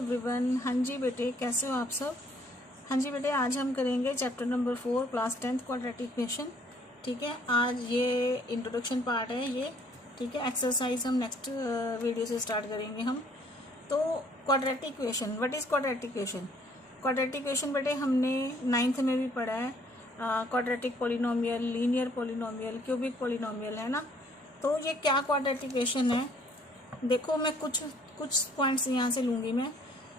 Everyone. हाँ जी बेटे, कैसे हो आप सब? हाँ जी बेटे, आज हम करेंगे chapter number 4 class 10th quadratic equation. ठीक है, आज ये इंट्रोडक्शन पार्ट है ये। ठीक है, एक्सरसाइज हम नेक्स्ट वीडियो से स्टार्ट करेंगे हम। तो quadratic equation, what is quadratic equation? Quadratic equation बेटे हमने 9th में भी पढ़ा है। Quadratic polynomial, linear polynomial, cubic polynomial, है ना। तो ये क्या क्वाड्रेटिक इक्वेशन है? देखो, मैं कुछ पॉइंट्स यहाँ से लूँगी मैं।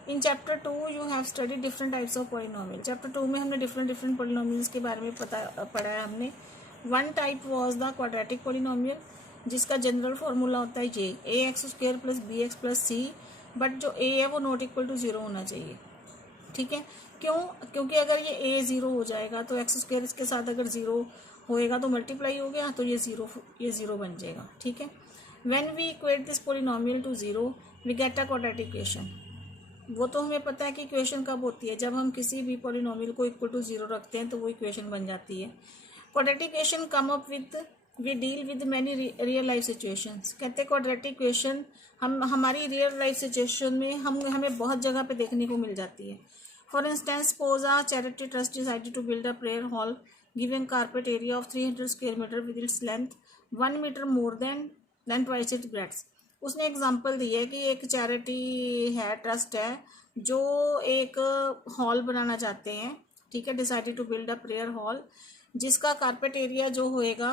In chapter 2 you have study different types of polynomial. Chapter 2 में हमने डिफरेंट पॉलिनोमियल्स के बारे में पढ़ा है हमने। One type was the quadratic polynomial, जिसका जनरल फॉर्मूला होता है ये ax² + bx + c, बट जो a है वो नॉट इक्वल टू 0 होना चाहिए। ठीक है, क्योंकि अगर ये a 0 हो जाएगा तो x² इसके साथ अगर 0 होएगा तो मल्टीप्लाई हो गया तो ये ज़ीरो बन जाएगा। ठीक है, when we equate this polynomial to 0 we get a quadratic equation. वो तो हमें पता है कि इक्वेशन कब होती है, जब हम किसी भी पोलिनोमियल को इक्वल टू 0 रखते हैं तो वो इक्वेशन बन जाती है। Quadratic equation come up with, we deal with many real life situations. कहते हैं क्वाड्रेटिक इक्वेशन हमारी रियल लाइफ सिचुएशन में हमें बहुत जगह पे देखने को मिल जाती है। For instance, suppose a charity trust decided to build a prayer hall giving carpet area of 300 square metre with its length 1 metre more than twice its breadth. उसने एग्जांपल दी है कि एक चैरिटी है, ट्रस्ट है, जो एक हॉल बनाना चाहते हैं। ठीक है, decided to build a prayer hall, जिसका कारपेट एरिया जो होएगा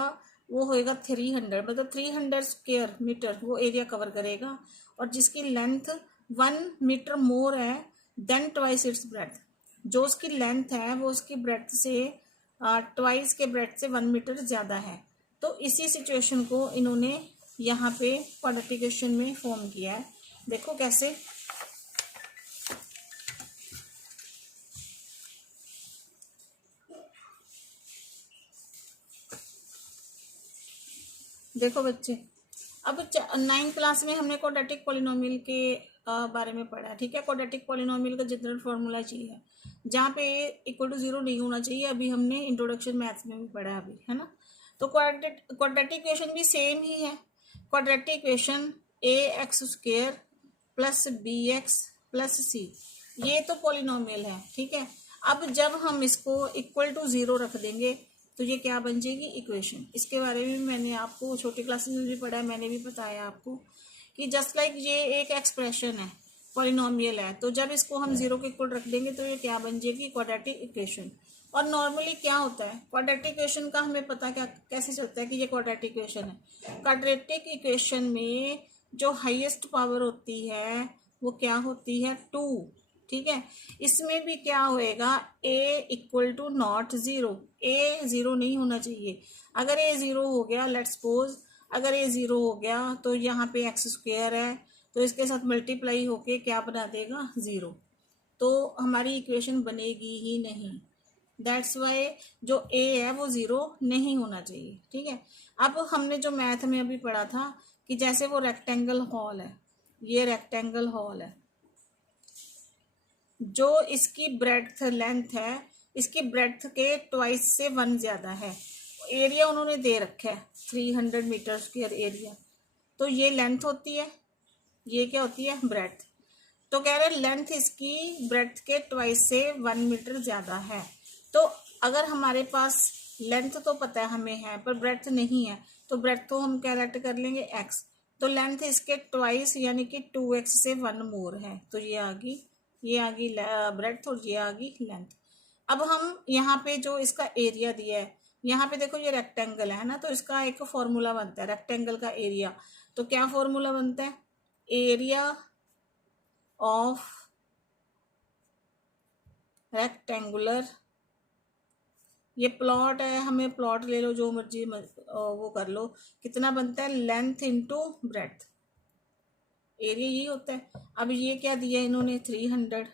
वो होएगा 300, मतलब 300 स्क्वायर मीटर वो एरिया कवर करेगा, और जिसकी लेंथ 1 मीटर मोर है देन ट्वाइस इट्स ब्रेड्थ। जो उसकी लेंथ है वो उसकी ब्रेड्थ से ट्वाइस के ब्रेड्थ से 1 मीटर ज़्यादा है। तो इसी सिचुएशन को इन्होंने यहाँ पे क्वाड्रेटिक इक्वेशन में फॉर्म किया है। देखो कैसे। देखो बच्चे, अब 9th क्लास में हमने क्वाड्रेटिक पॉलिनोमियल के बारे में पढ़ा है। ठीक है, क्वाड्रेटिक पॉलिनोमियल का जनरल फॉर्मूला चाहिए जहाँ पे इक्वल टू 0 नहीं होना चाहिए। अभी हमने इंट्रोडक्शन मैथ्स में भी पढ़ा है अभी, है ना। तो क्वाड्रेटिक इक्वेशन भी सेम ही है। Quadratic equation ax² + bx + c, ये तो पॉलिनोमियल है। ठीक है, अब जब हम इसको इक्वल टू 0 रख देंगे तो ये क्या बन जाएगी? इक्वेशन। इसके बारे में मैंने आपको छोटी क्लासेस में भी पढ़ा है, मैंने भी बताया आपको कि जस्ट लाइक ये एक एक्सप्रेशन है, पॉलिनोमियल है, तो जब इसको हम 0 के इक्वल रख देंगे तो ये क्या बन जाएगी? Quadratic equation. और नॉर्मली क्या होता है क्वाड्रेटिक इक्वेशन का, हमें पता क्या कैसे चलता है कि ये क्वाड्रेटिक इक्वेशन है। क्वाड्रेटिक इक्वेशन में जो हाईएस्ट पावर होती है वो क्या होती है? 2। ठीक है, इसमें भी क्या होएगा? a equal to not 0। a 0 नहीं होना चाहिए। अगर a 0 हो गया, लेट्स सपोज अगर a 0 हो गया तो यहाँ पे x² है, तो इसके साथ मल्टीप्लाई होके क्या बना देगा? 0। तो हमारी इक्वेशन बनेगी ही नहीं। दैट्स वाई जो a है वो 0 नहीं होना चाहिए। ठीक है, अब हमने जो मैथ में अभी पढ़ा था कि जैसे वो रेक्टेंगल हॉल है, ये रेक्टेंगल हॉल है, जो इसकी ब्रेड्थ लेंथ है, इसकी ब्रेड्थ के ट्वाइस से 1 ज़्यादा है। एरिया उन्होंने दे रखा है 300 मीटर स्क्वायर एरिया, तो ये लेंथ होती है, ये क्या होती है? ब्रेड्थ। तो कह रहे लेंथ इसकी ब्रेड्थ के ट्वाइस से 1 मीटर ज़्यादा है। तो अगर हमारे पास लेंथ तो पता है हमें है पर ब्रेड्थ नहीं है, तो ब्रेड्थ तो हम कैलकुलेट कर लेंगे x। तो लेंथ इसके ट्वाइस यानी कि 2x से 1 मोर है, तो ये आ गई ब्रेड्थ और ये आ गई लेंथ। अब हम यहाँ पे जो इसका एरिया दिया है, यहाँ पे देखो ये रेक्टेंगल है ना, तो इसका एक फॉर्मूला बनता है रेक्टेंगल का एरिया। तो क्या फॉर्मूला बनता है? एरिया ऑफ रेक्टेंगुलर, ये प्लॉट है, हमें प्लॉट ले लो जो मर्जी वो कर लो, कितना बनता है? लेंथ इंटू ब्रेड्थ, एरिया यही होता है। अब ये क्या दिया इन्होंने? 300।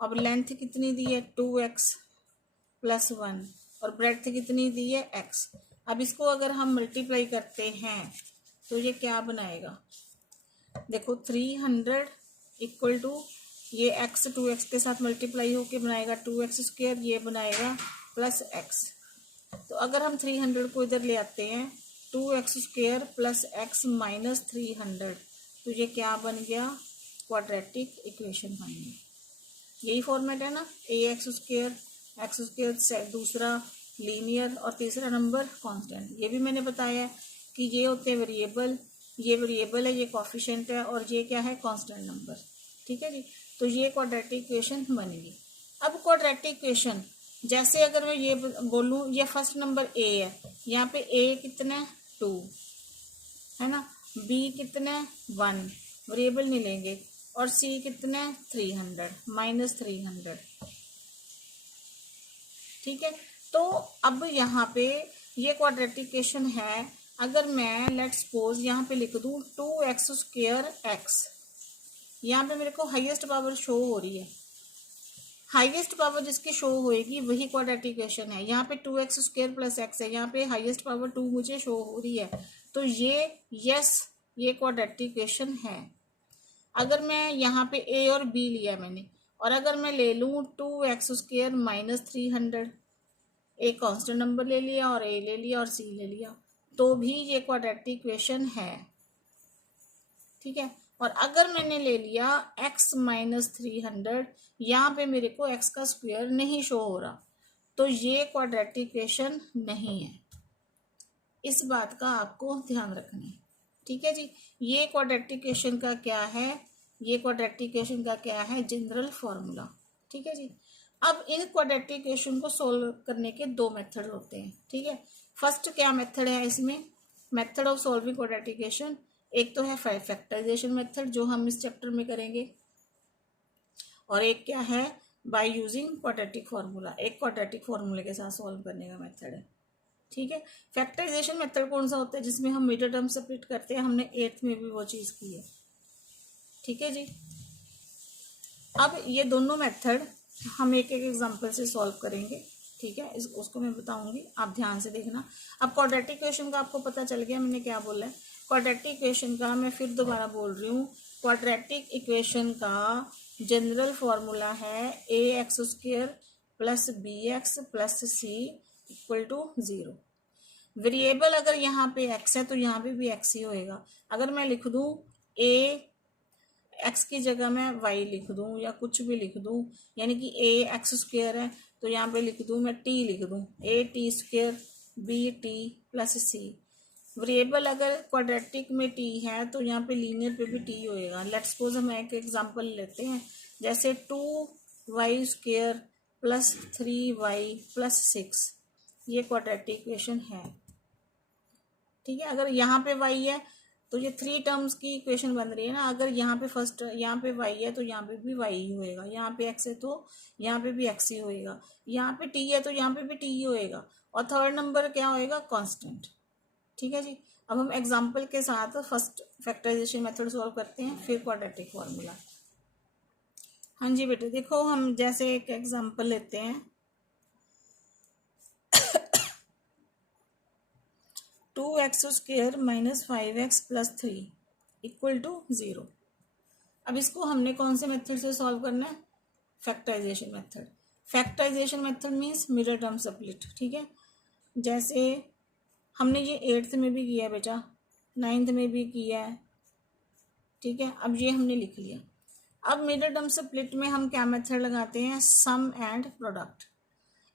अब लेंथ कितनी दी है? 2x + 1, और ब्रेड्थ कितनी दी है? x। अब इसको अगर हम मल्टीप्लाई करते हैं तो ये क्या बनाएगा? देखो 300 इक्वल टू ये x 2x के साथ मल्टीप्लाई होके बनाएगा 2x², ये बनाएगा +x। तो अगर हम 300 को इधर ले आते हैं 2x² + x - 300, तो ये क्या बन गया? क्वाड्रेटिक इक्वेशन बनेगी। यही फॉर्मेट है ना, ए एक्स स्क्वायर से दूसरा लीनियर और तीसरा नंबर कांस्टेंट। ये भी मैंने बताया है कि ये होते हैं वेरिएबल, ये वेरिएबल है, ये कोफिशिएंट है, और ये क्या है, कांस्टेंट नंबर। ठीक है जी, तो ये क्वाड्रेटिक इक्वेशन बनेगी। अब क्वाड्रेटिक इक्वेशन जैसे अगर मैं ये बोलूँ, ये फर्स्ट नंबर ए है, यहाँ पे ए कितना है 2 है ना, बी कितना है 1, वेरिएबल नहीं लेंगे, और सी कितना है 300 -300। ठीक है, तो अब यहाँ पे ये क्वाड्रेटिक इक्वेशन है। अगर मैं लेट्स सपोज यहाँ पे लिख दूँ 2x² x, यहाँ पे मेरे को हाईएस्ट पावर शो हो रही है, हाईएस्ट पावर जिसकी शो होएगी वही क्वाड्रेटिक इक्वेशन है। यहाँ पे 2x² + x है, यहाँ पे हाईएस्ट पावर 2 मुझे शो हो रही है, तो ये क्वाड्रेटिक इक्वेशन है। अगर मैं यहाँ पे a और b लिया मैंने, और अगर मैं ले लूँ 2x² - 300, एक कांस्टेंट नंबर ले लिया और a ले लिया और c ले लिया, तो भी ये क्वाड्रेटिक इक्वेशन है। ठीक है, और अगर मैंने ले लिया x - 300, यहाँ पे मेरे को x का स्क्वायर नहीं शो हो रहा, तो ये क्वाड्रेटिक इक्वेशन नहीं है। इस बात का आपको ध्यान रखना है। ठीक है जी, ये क्वाड्रेटिक इक्वेशन का क्या है, ये क्वाड्रेटिक इक्वेशन का क्या है, जनरल फॉर्मूला। ठीक है जी, अब इन क्वाड्रेटिक इक्वेशन को सोल्व करने के 2 मेथड होते हैं। ठीक है, फर्स्ट क्या मेथड है इसमें, method of solving quadratic equation, एक तो है फैक्टराइजेशन मेथड जो हम इस चैप्टर में करेंगे, और एक क्या है बाय यूजिंग क्वाड्रेटिक फार्मूला, एक क्वाड्रेटिक फार्मूले के साथ सॉल्व करने का मेथड है। ठीक है, फैक्टराइजेशन मेथड कौन सा होता है, जिसमें हम मिडिल टर्म सेपरेट करते हैं, हमने 8th में भी वो चीज़ की है। ठीक है जी, अब ये दोनों मेथड हम एक एक एग्जांपल से सॉल्व करेंगे। ठीक है, उसको मैं बताऊंगी, आप ध्यान से देखना। अब क्वाड्रेटिक इक्वेशन का आपको पता चल गया मैंने क्या बोला है। क्वाड्रेटिक इक्वेशन का मैं फिर दोबारा बोल रही हूँ, क्वाड्रेटिक इक्वेशन का जनरल फॉर्मूला है ax² + bx + c = 0। वेरिएबल अगर यहाँ पे x है तो यहाँ पे भी x ही होएगा। अगर मैं लिख दूँ a, x की जगह मैं y लिख दूँ या कुछ भी लिख दूँ, यानी कि ax² है तो यहाँ पे लिख दूँ मैं t लिख दूँ, at² bt + c। वेरिएबल अगर क्वाड्रेटिक में t है तो यहाँ पे लीनियर पे भी t होएगा। लेट्स सपोज हम एक एग्जांपल लेते हैं, जैसे 2y² + 3y + 6, ये क्वाड्रेटिक इक्वेशन है। ठीक है, अगर यहाँ पे y है तो ये 3 टर्म्स की इक्वेशन बन रही है ना। अगर यहाँ पे फर्स्ट यहाँ पे y है तो यहाँ पे भी y ही होएगा, यहाँ पे x है तो यहाँ पे भी x ही होएगा, यहाँ पे t है तो यहाँ पे भी t ही होएगा, और थर्ड नंबर क्या होएगा, कांस्टेंट। ठीक है जी, अब हम एग्जांपल के साथ फर्स्ट फैक्टराइजेशन मेथड सॉल्व करते हैं, फिर क्वाड्रेटिक फार्मूला। हाँ जी बेटे, देखो हम जैसे एक एग्जांपल लेते हैं 2x² - 5x + 3 = 0। अब इसको हमने कौन से मेथड से सॉल्व करना है, factorisation method. Factorisation method means middle term split. ठीक है, जैसे हमने ये 8th में भी किया बेटा, 9th में भी किया है। ठीक है, अब ये हमने लिख लिया। अब मिडिल टर्म स्प्लिट में हम क्या मेथड लगाते हैं, सम एंड प्रोडक्ट।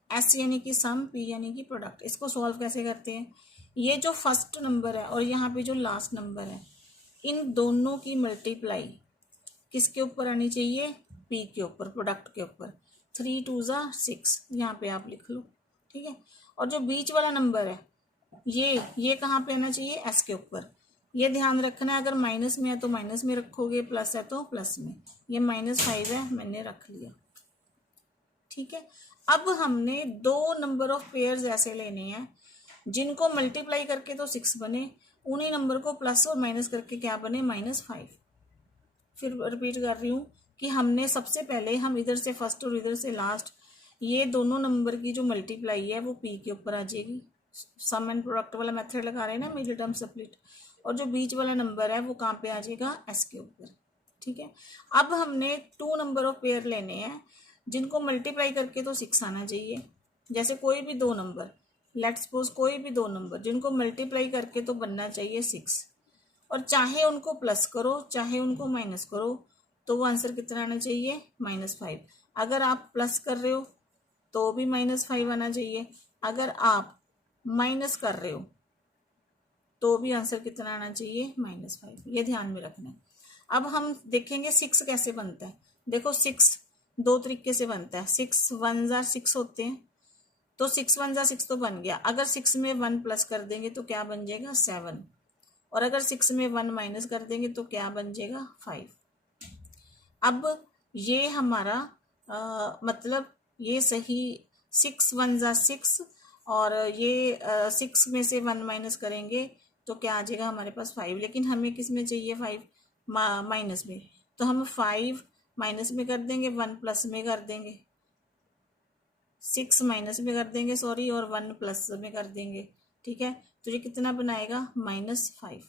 एस यानी कि सम, पी यानी कि प्रोडक्ट। इसको सॉल्व कैसे करते हैं, ये जो फर्स्ट नंबर है और यहाँ पे जो लास्ट नंबर है, इन दोनों की मल्टीप्लाई किसके ऊपर आनी चाहिए, पी के ऊपर, प्रोडक्ट के ऊपर। 3 2 6, यहाँ पे आप लिख लो। ठीक है, और जो बीच वाला नंबर है ये कहाँ पे आना चाहिए, एस के ऊपर। ये ध्यान रखना है, अगर माइनस में है तो माइनस में रखोगे, प्लस है तो प्लस में। ये -5 है, मैंने रख लिया। ठीक है, अब हमने 2 नंबर ऑफ पेयर्स ऐसे लेने हैं जिनको मल्टीप्लाई करके तो 6 बने, उन्हीं नंबर को प्लस और माइनस करके क्या बने, -5। फिर रिपीट कर रही हूँ कि हमने सबसे पहले हम इधर से फर्स्ट और इधर से लास्ट, ये दोनों नंबर की जो मल्टीप्लाई है वो पी के ऊपर आ जाएगी। सम एंड प्रोडक्ट वाला मेथड लगा रहे हैं ना, मिडिल टर्म स्प्लिट। और जो बीच वाला नंबर है वो कहाँ पे आ जाएगा, एस के ऊपर। ठीक है, अब हमने 2 नंबर ऑफ पेयर लेने हैं जिनको मल्टीप्लाई करके तो 6 आना चाहिए। जैसे कोई भी 2 नंबर, लेट्स सपोज कोई भी 2 नंबर जिनको मल्टीप्लाई करके तो बनना चाहिए 6, और चाहे उनको प्लस करो चाहे उनको माइनस करो, तो वो आंसर कितना आना चाहिए, -5। अगर आप प्लस कर रहे हो तो भी -5 आना चाहिए, अगर आप माइनस कर रहे हो तो भी आंसर कितना आना चाहिए, -5। ये ध्यान में रखना है। अब हम देखेंगे 6 कैसे बनता है। देखो 6 दो तरीके से बनता है। 6 1 जार 6 होते हैं, तो 6 1 जार 6 तो बन गया। अगर 6 में 1 प्लस कर देंगे तो क्या बन जाएगा, 7। और अगर 6 में 1 माइनस कर देंगे तो क्या बन जाएगा, 5। अब ये हमारा मतलब ये सही 6 1 जार 6, और ये 6 में से 1 माइनस करेंगे तो क्या आ जाएगा हमारे पास 5। लेकिन हमें किस में चाहिए 5, माइनस में। तो हम 5 माइनस में कर देंगे, 1 प्लस में कर देंगे, 6 माइनस में कर देंगे सॉरी, और 1 प्लस में कर देंगे। ठीक है, तो ये कितना बनाएगा, -5।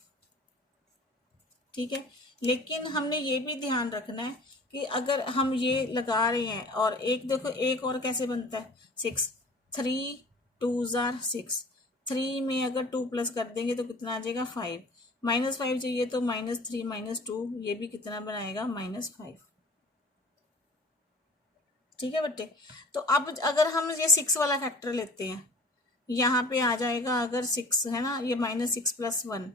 ठीक है, लेकिन हमने ये भी ध्यान रखना है कि अगर हम ये लगा रहे हैं और एक देखो एक और कैसे बनता है, 6 3 2 जार 6, 3 में अगर 2 प्लस कर देंगे तो कितना आ जाएगा, 5। -5 चाहिए तो -3 -2, ये भी कितना बनाएगा, -5। ठीक है बच्चे, तो अब अगर हम ये 6 वाला फैक्टर लेते हैं, यहाँ पे आ जाएगा, अगर 6 है ना, ये -6 + 1,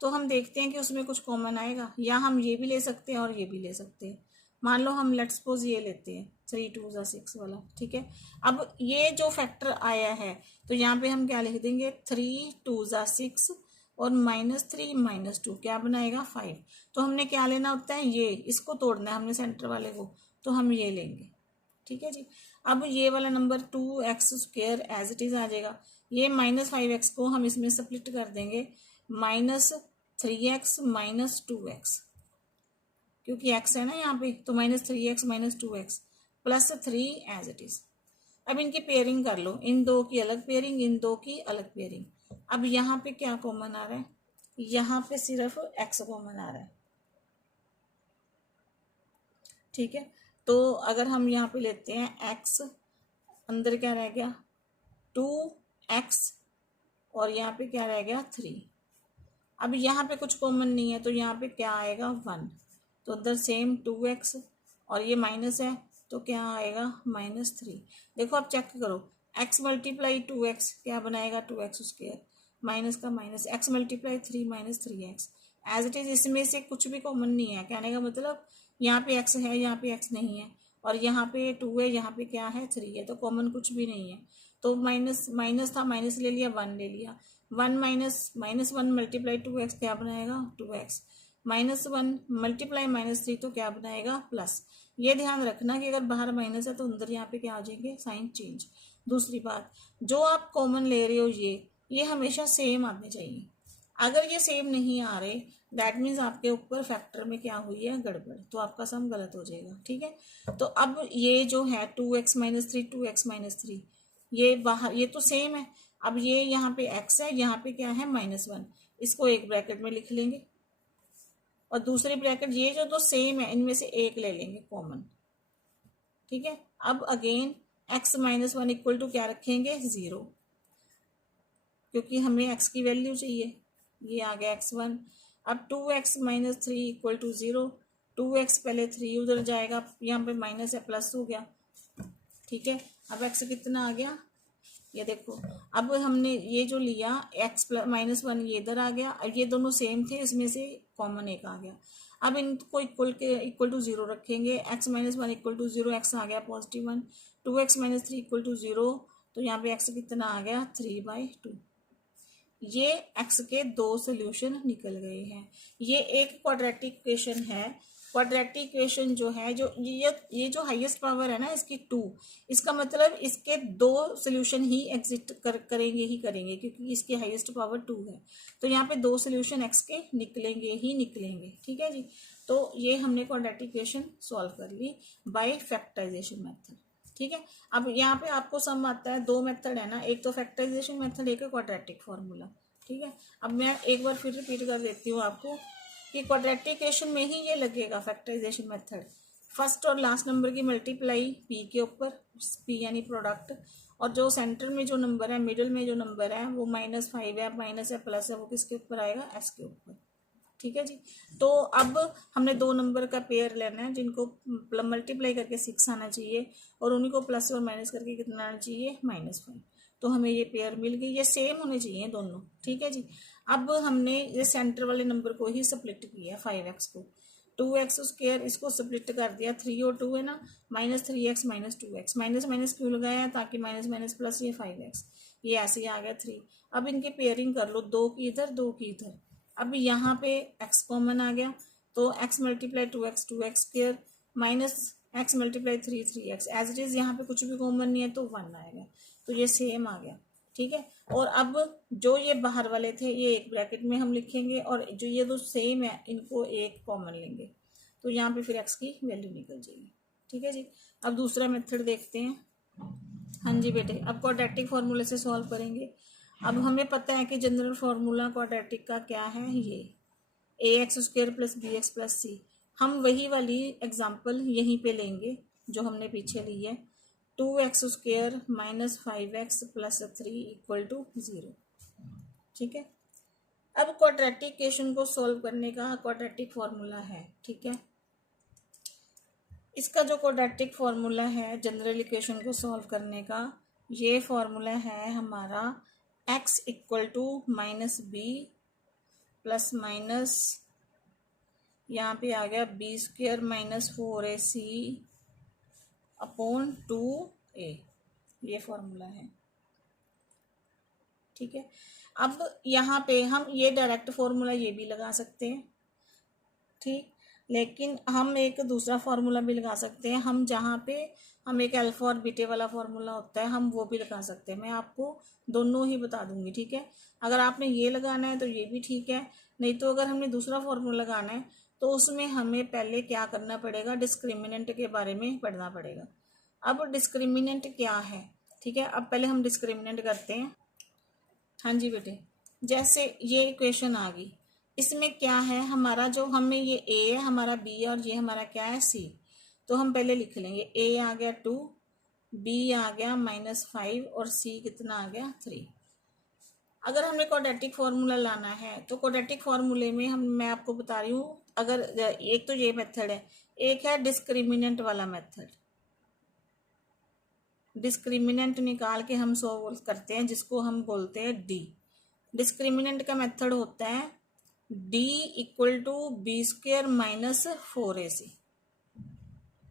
तो हम देखते हैं कि उसमें कुछ कॉमन आएगा। या हम ये भी ले सकते हैं और ये भी ले सकते हैं। मान लो हम लेट्स सपोज ये लेते हैं 3 2 जार 6 वाला। ठीक है, अब ये जो फैक्टर आया है तो यहाँ पे हम क्या लिख देंगे, 3 2 जार 6 और -3 -2 क्या बनाएगा, 5। तो हमने क्या लेना होता है, ये इसको तोड़ना है हमने सेंटर वाले को, तो हम ये लेंगे। ठीक है जी, अब ये वाला नंबर 2x² एज इट इज आ जाएगा। ये -5x को हम इसमें स्प्लिट कर देंगे, -3x -2x, क्योंकि x है ना यहाँ पे, तो -3x -2x +3 as it is. अब इनकी पेयरिंग कर लो, इन दो की अलग पेयरिंग, इन दो की अलग पेयरिंग। अब यहाँ पे क्या कॉमन आ रहा है, यहाँ पे सिर्फ x कॉमन आ रहा है। ठीक है, तो अगर हम यहाँ पे लेते हैं x, अंदर क्या रह गया, 2x, और यहाँ पे क्या रह गया, 3। अब यहाँ पे कुछ कॉमन नहीं है तो यहाँ पे क्या आएगा, 1। तो अंदर सेम 2x, और ये माइनस है तो क्या आएगा, -3। देखो आप चेक करो, x × 2x क्या बनाएगा, 2x², माइनस का minus, x × 3 -3x as it is. इसमें से कुछ भी कॉमन नहीं है, कहने का मतलब यहाँ पे x है, यहाँ पे x नहीं है, और यहाँ पे 2 है, यहाँ पे क्या है, 3 है, तो कॉमन कुछ भी नहीं है। तो माइनस माइनस था, माइनस ले लिया, 1 ले लिया, 1 -1 × 2x क्या बनाएगा, 2x, -1 × -3 तो क्या बनाएगा, प्लस। ये ध्यान रखना कि अगर बाहर माइनस है तो अंदर यहाँ पे क्या आ जाएंगे, साइन चेंज। दूसरी बात, जो आप कॉमन ले रहे हो ये हमेशा सेम आने चाहिए। अगर ये सेम नहीं आ रहे दैट मीन्स आपके ऊपर फैक्टर में क्या हुई है, गड़बड़, तो आपका सम गलत हो जाएगा। ठीक है, तो अब ये जो है 2x -3 2x -3, ये बाहर, ये तो सेम है। अब ये यहाँ पे x है, यहाँ पे क्या है, -1, इसको एक ब्रैकेट में लिख लेंगे, और दूसरी ब्रैकेट ये जो दो सेम है इनमें से एक ले लेंगे कॉमन। ठीक है, अब अगेन x -1 = क्या रखेंगे, 0, क्योंकि हमें x की वैल्यू चाहिए। ये आ गया x1। अब 2x -3 = 0, 2x पहले 3 उधर जाएगा, यहाँ पे माइनस है, प्लस हो गया। ठीक है, अब x कितना आ गया, ये देखो, अब हमने ये जो लिया x + -1 ये इधर आ गया, अब ये दोनों सेम थे, इसमें से कॉमन एक आ गया। अब इनको इक्वल टू 0 रखेंगे, x -1 = 0, x आ गया +1, 2x -3 = 0, तो यहाँ पे x कितना आ गया, 3/2। ये x के दो सोल्यूशन निकल गए हैं। ये एक क्वाड्रेटिक इक्वेशन है। क्वाड्रेटिक इक्वेशन जो है, जो ये जो हाईएस्ट पावर है ना इसकी 2, इसका मतलब इसके दो सोल्यूशन ही एग्जिस्ट करेंगे क्योंकि इसकी हाईएस्ट पावर 2 है। तो यहाँ पे दो सोल्यूशन x के निकलेंगे ही निकलेंगे। ठीक है जी, तो ये हमने क्वाड्रेटिक इक्वेशन सॉल्व कर ली बाय फैक्टराइजेशन मेथड। ठीक है, अब यहाँ पे आपको सम आता है, दो मेथड है ना, एक तो फैक्टराइजेशन मेथड, एक है क्वाड्रेटिक फॉर्मूला। ठीक है, अब मैं एक बार फिर रिपीट कर देती हूँ आपको कि क्वाड्रेटिक इक्वेशन में ही ये लगेगा फैक्टराइजेशन मेथड। फर्स्ट और लास्ट नंबर की मल्टीप्लाई p के ऊपर, p यानी प्रोडक्ट, और जो सेंटर में जो नंबर है, मिडिल में जो नंबर है वो -5 है, माइनस है, प्लस है, वो किसके ऊपर आएगा, s के ऊपर। ठीक है जी। तो अब हमने दो नंबर का पेयर लेना है जिनको मल्टीप्लाई करके 6 आना चाहिए और उन्हीं को प्लस और माइनस करके कितना आना चाहिए, -5। तो हमें ये पेयर मिल गई, ये सेम होने चाहिए दोनों, ठीक है जी। अब हमने ये सेंटर वाले नंबर को ही स्प्लिट किया 5x को, 2x², इसको स्प्लिट कर दिया, 3 और 2 है ना, -3x -2x, माइनस माइनस क्यों लगाया, ताकि माइनस माइनस प्लस, ये 5x, ये ऐसे ही आ गया 3। अब इनकी पेयरिंग कर लो, 2 की इधर 2 की इधर। अब यहाँ पे x कॉमन आ गया तो x multiply 2x 2x² minus x multiply 3 3x, as it is यहाँ पे कुछ भी कॉमन नहीं है तो 1 आएगा, तो ये सेम आ गया, ठीक है। और अब जो ये बाहर वाले थे ये एक ब्रैकेट में हम लिखेंगे और जो ये दो सेम है इनको एक कॉमन लेंगे, तो यहाँ पे फिर x की वैल्यू निकल जाएगी, ठीक है जी। अब दूसरा मेथड देखते हैं। हाँ जी बेटे, अब क्वाड्रेटिक फॉर्मूले से सॉल्व करेंगे। अब हमें पता है कि जनरल फॉर्मूला क्वाड्रेटिक का क्या है, ये ax² + bx + c। हम वही वाली एग्जाम्पल यहीं पे लेंगे जो हमने पीछे ली है, 2x² - 5x + 3 = 0, ठीक है। अब क्वाड्रेटिक इक्वेशन को सॉल्व करने का क्वाड्रेटिक फॉर्मूला है, ठीक है। इसका जो क्वाड्रेटिक फॉर्मूला है जनरल इक्वेशन को सॉल्व करने का, ये फॉर्मूला है हमारा x = -b प्लस माइनस यहाँ पे आ गया b² - 4ac अपॉन 2a, ये फॉर्मूला है, ठीक है। अब यहाँ पे हम ये डायरेक्ट फॉर्मूला ये भी लगा सकते हैं, ठीक, लेकिन हम एक दूसरा फार्मूला भी लगा सकते हैं। हम जहाँ पे हम एक अल्फा और बीटा वाला फार्मूला होता है हम वो भी लगा सकते हैं, मैं आपको दोनों ही बता दूंगी, ठीक है। अगर आपने ये लगाना है तो ये भी ठीक है, नहीं तो अगर हमने दूसरा फार्मूला लगाना है तो उसमें हमें पहले क्या करना पड़ेगा, डिस्क्रिमिनेंट के बारे में पढ़ना पड़ेगा। अब डिस्क्रिमिनेंट क्या है, ठीक है। अब पहले हम डिस्क्रिमिनेंट करते हैं। हाँ जी बेटे, जैसे ये इक्वेशन आ गई, इसमें क्या है हमारा, जो हमें ये a है हमारा, b है और ये हमारा क्या है c। तो हम पहले लिख लेंगे, a आ गया 2, b आ गया -5 और c कितना आ गया 3। अगर हमने क्वाड्रेटिक फॉर्मूला लाना है तो क्वाड्रेटिक फॉर्मूले में मैं आपको बता रही हूँ, अगर एक तो ये मेथड है, एक है डिस्क्रिमिनेंट वाला मेथड। डिस्क्रिमिनेंट निकाल के हम सॉल्व करते हैं जिसको हम बोलते हैं डी। डिस्क्रिमिनेंट का मेथड होता है d = b² - 4ac,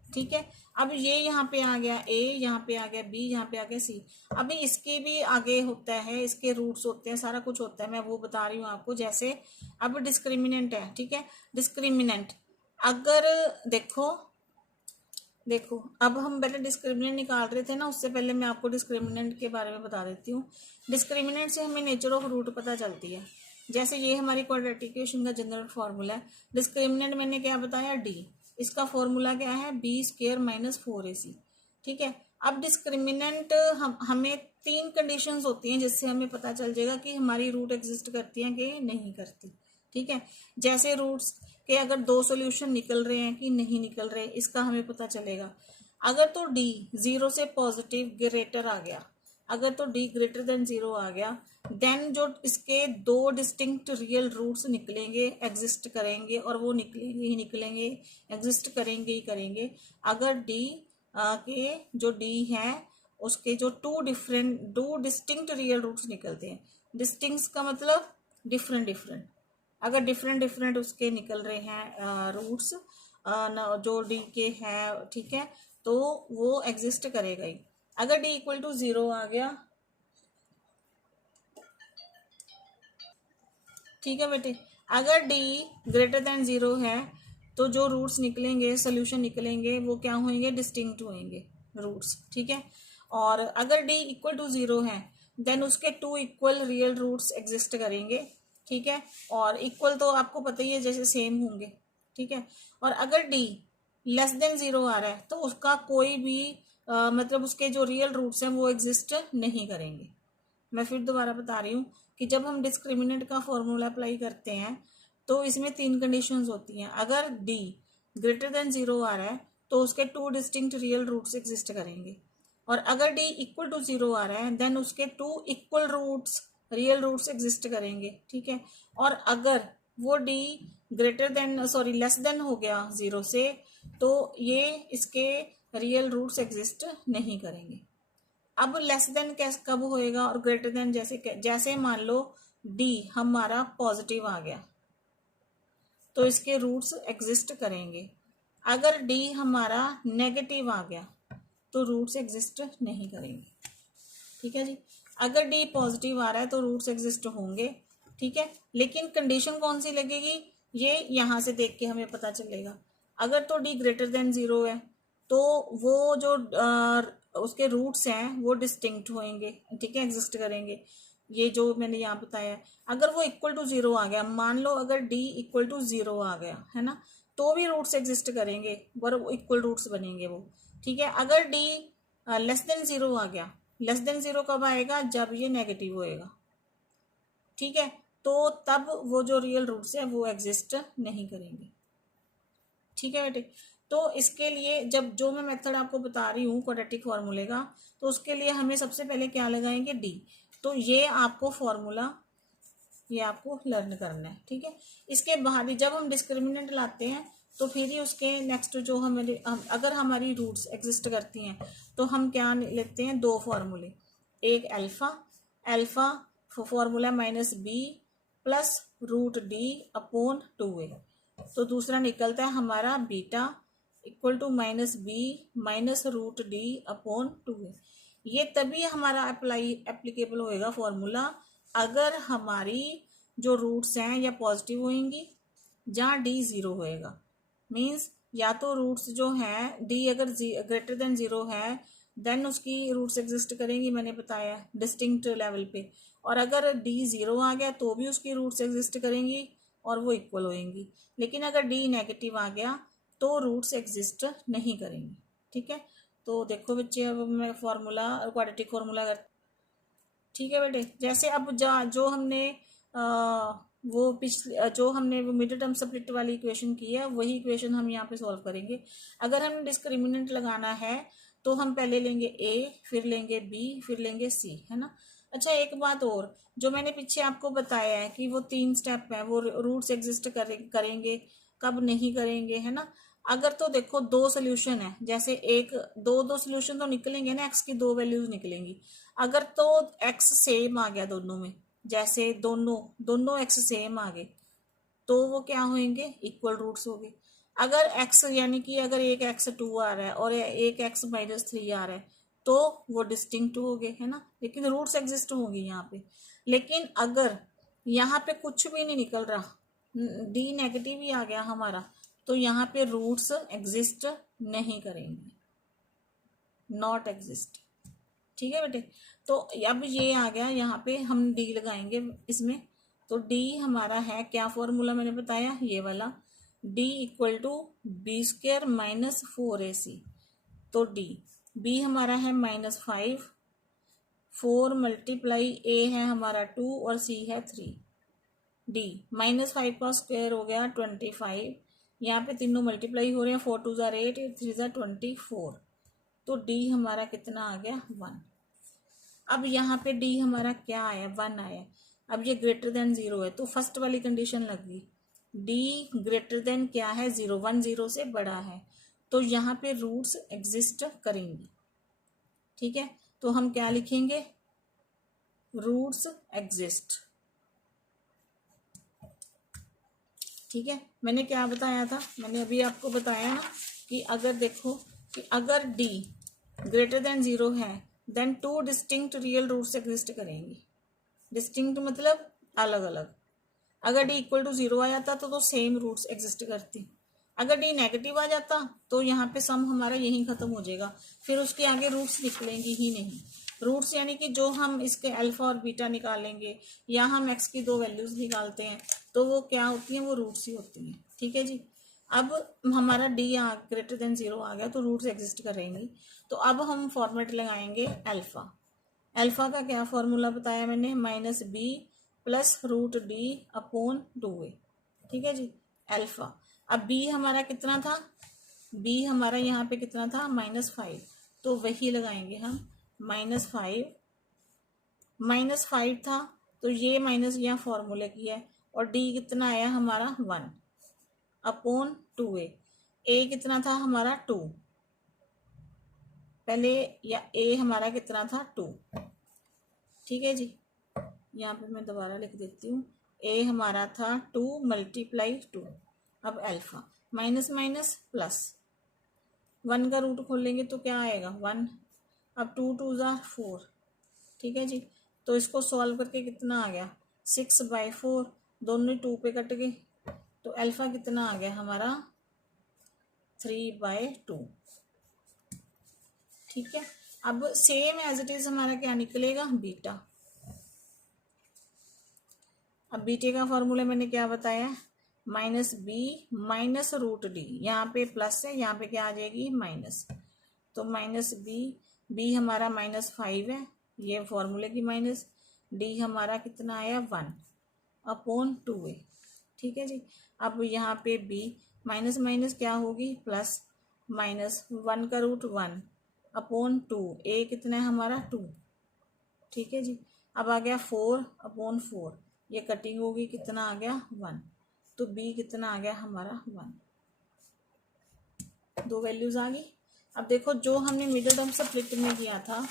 ठीक है। अब ये यहाँ पे आ गया a, यहाँ पे आ गया b, यहाँ पे आ गया c। अभी इसके भी आगे होता है, इसके रूट्स होते हैं, सारा कुछ होता है, मैं वो बता रही हूँ आपको। जैसे अब डिस्क्रिमिनेंट है, ठीक है। डिस्क्रिमिनेंट अगर देखो अब हम पहले डिस्क्रिमिनेंट निकाल रहे थे ना, उससे पहले मैं आपको डिस्क्रिमिनेंट के बारे में बता देती हूँ। डिस्क्रिमिनेंट से हमें नेचर ऑफ रूट पता चलती है। जैसे ये हमारी क्वाड्रेटिक इक्वेशन का जनरल फॉर्मूला है, डिस्क्रिमिनेंट मैंने क्या बताया, डी। इसका फॉर्मूला क्या है, b² - 4ac, ठीक है। अब डिस्क्रिमिनेंट हमें 3 कंडीशंस होती हैं जिससे हमें पता चल जाएगा कि हमारी रूट एग्जिस्ट करती हैं कि नहीं करती, ठीक है। जैसे रूट्स के अगर 2 सॉल्यूशन निकल रहे हैं कि नहीं निकल रहे, इसका हमें पता चलेगा। अगर तो d 0 से पॉजिटिव ग्रेटर आ गया, अगर तो d > 0 आ गया, देन जो इसके 2 डिस्टिंक्ट रियल रूट्स निकलेंगे, एग्जिस्ट करेंगे, और वो निकलेंगे ही निकलेंगे, एग्जिस्ट करेंगे ही करेंगे। अगर d के जो d है उसके जो 2 डिस्टिंक्ट रियल रूट्स निकलते हैं, डिस्टिंक्ट का मतलब डिफरेंट, अगर डिफरेंट उसके निकल रहे हैं रूट्स जो डी के हैं, ठीक है, तो वो एग्जिस्ट करेगा ही। अगर d = 0 आ गया, ठीक है बेटे, अगर d > 0 है तो जो रूट्स निकलेंगे, सोल्यूशन निकलेंगे, वो क्या होंगे, डिस्टिंक्ट होंगे रूट्स, ठीक है। और अगर d = 0 है देन उसके 2 इक्वल रियल रूट्स एग्जिस्ट करेंगे, ठीक है। और इक्वल तो आपको पता ही है जैसे सेम होंगे, ठीक है। और अगर d << 0 आ रहा है तो उसका कोई भी मतलब उसके जो रियल रूट्स हैं वो एग्जिस्ट नहीं करेंगे। मैं फिर दोबारा बता रही हूँ कि जब हम डिस्क्रिमिनेंट का फॉर्मूला अप्लाई करते हैं तो इसमें 3 कंडीशंस होती हैं। अगर d > 0 आ रहा है तो उसके 2 डिस्टिंक्ट रियल रूट्स एग्जिस्ट करेंगे, और अगर d = 0 आ रहा है देन उसके 2 equal roots real roots exist करेंगे, ठीक है। और अगर वो d greater than sorry less than हो गया 0 से, तो ये इसके रियल रूट्स एग्जिस्ट नहीं करेंगे। अब लेस देन कैसे कब होएगा और ग्रेटर देन, जैसे जैसे मान लो डी हमारा पॉजिटिव आ गया तो इसके रूट्स एग्जिस्ट करेंगे। अगर डी हमारा नेगेटिव आ गया तो रूट्स एग्जिस्ट नहीं करेंगे। ठीक है जी। अगर डी पॉजिटिव आ रहा है तो रूट्स एग्जिस्ट होंगे। ठीक है, लेकिन कंडीशन कौन सी लगेगी ये यहां से देख के हमें पता चलेगा। अगर तो डी ग्रेटर देन 0 है तो वो जो उसके रूट्स हैं वो डिस्टिंक्ट होंगे। ठीक है, एग्जिस्ट करेंगे, ये जो मैंने यहाँ बताया है। अगर वो इक्वल टू 0 आ गया, मान लो अगर डी इक्वल टू 0 आ गया है ना, तो भी रूट्स एग्जिस्ट करेंगे और इक्वल रूट्स बनेंगे वो। ठीक है, अगर डी लेस देन 0 आ गया, लेस देन 0 कब आएगा, जब ये नेगेटिव होएगा। ठीक है, तो तब वो जो रियल रूट्स है वो एग्जिस्ट नहीं करेंगे। ठीक है बेटे, तो इसके लिए जब जो मैं मेथड आपको बता रही हूँ क्वाड्रेटिक फॉर्मूले का, तो उसके लिए हमें सबसे पहले क्या लगाएंगे, डी। तो ये आपको फॉर्मूला ये आपको लर्न करना है। ठीक है, इसके बाद जब हम डिस्क्रिमिनेंट लाते हैं तो फिर ही उसके नेक्स्ट जो अगर हमारी रूट्स एग्जिस्ट करती हैं तो हम क्या लेते हैं, दो फॉर्मूले, एक alpha, alpha formula minus B plus root D upon 2a, तो दूसरा निकलता है हमारा beta equal to minus B minus root D upon 2a। ये तभी हमारा एप्लीकेबल होएगा फॉर्मूला अगर हमारी जो रूट्स हैं या पॉजिटिव होंगी जहाँ डी 0 होएगा। मीन्स या तो रूट्स जो हैं डी अगर ग्रेटर देन 0 है देन उसकी रूट्स एग्जिस्ट करेंगी, मैंने बताया डिस्टिंक्ट लेवल पे। और अगर डी 0 आ गया तो भी उसकी रूट्स एग्जिस्ट करेंगी और वो इक्वल होएंगी। लेकिन अगर डी नेगेटिव आ गया तो रूट्स एग्जिस्ट नहीं करेंगी। ठीक है, तो देखो बच्चे, अब मैं फॉर्मूला क्वाड्रेटिक फॉर्मूला कर। ठीक है बेटे, जैसे अब जो हमने वो पिछले जो हमने वो मिड टर्म स्प्लिट वाली इक्वेशन की है वही इक्वेशन हम यहाँ पे सॉल्व करेंगे। अगर हमें डिस्क्रिमिनेंट लगाना है तो हम पहले लेंगे ए, फिर लेंगे बी, फिर लेंगे सी, है ना। अच्छा, एक बात और, जो मैंने पीछे आपको बताया है कि वो 3 स्टेप है, वो रूट्स एग्जिस्ट करेंगे कब नहीं करेंगे, है ना। अगर तो देखो 2 सोल्यूशन है, जैसे एक दो सोल्यूशन तो निकलेंगे ना, एक्स की 2 वैल्यूज निकलेंगी। अगर तो एक्स सेम आ गया दोनों में, जैसे दोनों एक्स सेम आ गए तो वो क्या होंगे, इक्वल रूट्स हो गए। अगर एक्स यानी कि अगर एक एक्स 2 आ रहा है और एक एक्स -3 आ रहा है तो वो डिस्टिंक्ट हो गए, है ना, लेकिन रूट्स एग्जिस्ट होंगे यहाँ पे। लेकिन अगर यहाँ पे कुछ भी नहीं निकल रहा, डी नेगेटिव ही आ गया हमारा, तो यहाँ पे रूट्स एग्जिस्ट नहीं करेंगे, नॉट एग्जिस्ट। ठीक है बेटे, तो अब ये आ गया, यहाँ पे हम डी लगाएंगे इसमें। तो डी हमारा है क्या, फॉर्मूला मैंने बताया ये वाला, D equal to B square minus 4ac। तो डी बी हमारा है -5, 4 मल्टीप्लाई ए है हमारा 2 और सी है 3। डी -5 का स्क्वायर हो गया 25, यहाँ पे तीनों मल्टीप्लाई हो रहे हैं, 4 2 ज़ार 8, 8 3 ज़ार 24। तो डी हमारा कितना आ गया, 1। अब यहाँ पे डी हमारा क्या आया, 1 आया। अब ये ग्रेटर देन 0 है तो फर्स्ट वाली कंडीशन लग गई, डी ग्रेटर देन क्या है, 0, 1 0 से बड़ा है, तो यहाँ पे रूट्स एग्जिस्ट करेंगे। ठीक है, तो हम क्या लिखेंगे, रूट्स एग्जिस्ट। ठीक है, मैंने क्या बताया था, मैंने अभी आपको बताया ना कि अगर देखो कि अगर डी ग्रेटर देन 0 है then 2 distinct real roots exist करेंगी। डिस्टिंक्ट मतलब अलग अलग। अगर डी इक्वल टू 0 आ जाता तो सेम रूट्स एग्जिस्ट करती। अगर डी नेगेटिव आ जाता तो यहाँ पे सम हमारा यहीं खत्म हो जाएगा, फिर उसके आगे रूट्स निकलेंगी ही नहीं। रूट्स यानी कि जो हम इसके अल्फा और बीटा निकालेंगे या हम एक्स की 2 वैल्यूज निकालते हैं तो वो क्या होती हैं, वो रूट्स ही होती हैं। ठीक है जी, अब हमारा डी ग्रेटर देन 0 आ गया तो रूट्स एग्जिस्ट करेंगी। तो अब हम फॉर्मेट लगाएंगे अल्फा। अल्फा का क्या फॉर्मूला बताया मैंने, -b plus root D upon 2a। ठीक है जी, अल्फा। अब बी हमारा कितना था, बी हमारा यहाँ पे कितना था, -5, तो वही लगाएंगे हम, -5 था तो ये माइनस यहाँ फॉर्मूले की है, और डी कितना आया हमारा 1। Upon 2a। a कितना था हमारा 2 पहले, या a हमारा कितना था 2। ठीक है जी, यहाँ पे मैं दोबारा लिख देती हूँ। a हमारा था 2 मल्टीप्लाई 2। अब अल्फा माइनस माइनस प्लस, 1 का रूट खोलेंगे तो क्या आएगा 1। अब 2 2 ज़ा 4। ठीक है जी, तो इसको सॉल्व करके कितना आ गया 6/4। दोनों 2 पे कट गए, तो अल्फा कितना आ गया हमारा 3/2। ठीक है, अब सेम एज इट इज हमारा क्या निकलेगा बीटा। अब बीटे का फॉर्मूला मैंने क्या बताया, minus B minus root D. यहाँ पे प्लस है, यहाँ पे क्या आ जाएगी माइनस, तो माइनस बी, बी हमारा -5 है, ये फॉर्मूले की माइनस। डी हमारा कितना आया 1 अपॉन 2a। ठीक है जी, अब यहाँ पे बी माइनस माइनस क्या होगी प्लस, माइनस 1 का रूट 1 अपॉन 2, ए कितना है हमारा 2। ठीक है जी, अब आ गया 4 अपॉन 4, ये कटिंग होगी, कितना आ गया 1, तो बी कितना आ गया हमारा 1। दो वैल्यूज आ गई। अब देखो जो हमने मिडिल टर्म स्प्लिट में किया था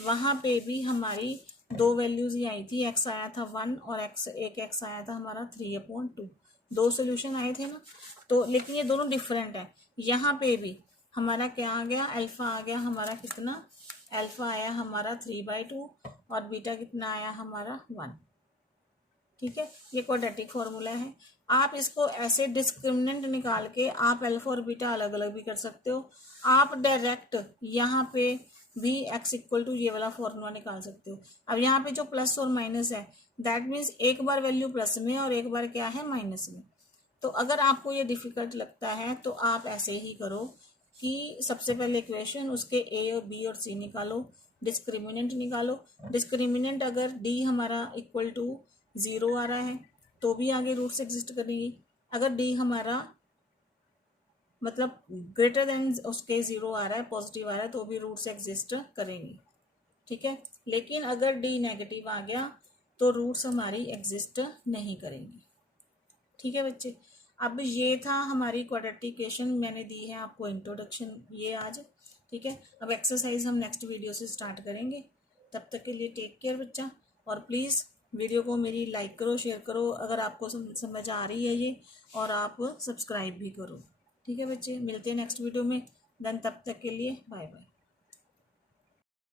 वहां पे भी हमारी दो वैल्यूज ही आई थी, एक्स आया था 1 और एक एक्स आया था हमारा 3/2। दो सोल्यूशन आए थे ना, तो लेकिन ये दोनों डिफरेंट है। यहाँ पे भी हमारा क्या आ गया, अल्फा आ गया हमारा कितना, अल्फा आया हमारा 3/2 और बीटा कितना आया हमारा 1। ठीक है, ये क्वाड्रेटिक फॉर्मूला है। आप इसको ऐसे डिस्क्रिमिनेंट निकाल के आप अल्फा और बीटा अलग अलग भी कर सकते हो। आप डायरेक्ट यहाँ पे भी x इक्वल टू ये वाला फॉर्मूला निकाल सकते हो। अब यहाँ पे जो प्लस और माइनस है, दैट मीन्स एक बार वैल्यू प्लस में और एक बार क्या है माइनस में। तो अगर आपको ये डिफिकल्ट लगता है तो आप ऐसे ही करो कि सबसे पहले इक्वेशन, उसके ए और बी और सी निकालो, डिस्क्रिमिनेंट निकालो। डिस्क्रिमिनेंट अगर डी हमारा इक्वल टू 0 आ रहा है तो भी आगे रूट्स एग्जिस्ट करेंगी। अगर डी हमारा मतलब ग्रेटर देन उसके 0 आ रहा है, पॉजिटिव आ रहा है, तो भी रूट्स एग्जिस्ट करेंगी। ठीक है, लेकिन अगर डी नेगेटिव आ गया तो रूट्स हमारी एग्जिस्ट नहीं करेंगी। ठीक है बच्चे, अब ये था हमारी क्वाड्रेटिक इक्वेशन, मैंने दी है आपको इंट्रोडक्शन ये आज। ठीक है, अब एक्सरसाइज हम नेक्स्ट वीडियो से स्टार्ट करेंगे। तब तक के लिए टेक केयर बच्चा, और प्लीज़ वीडियो को मेरी लाइक करो, शेयर करो अगर आपको समझ आ रही है ये, और आप सब्सक्राइब भी करो। ठीक है बच्चे, मिलते हैं नेक्स्ट वीडियो में। देन तब तक के लिए बाय बाय।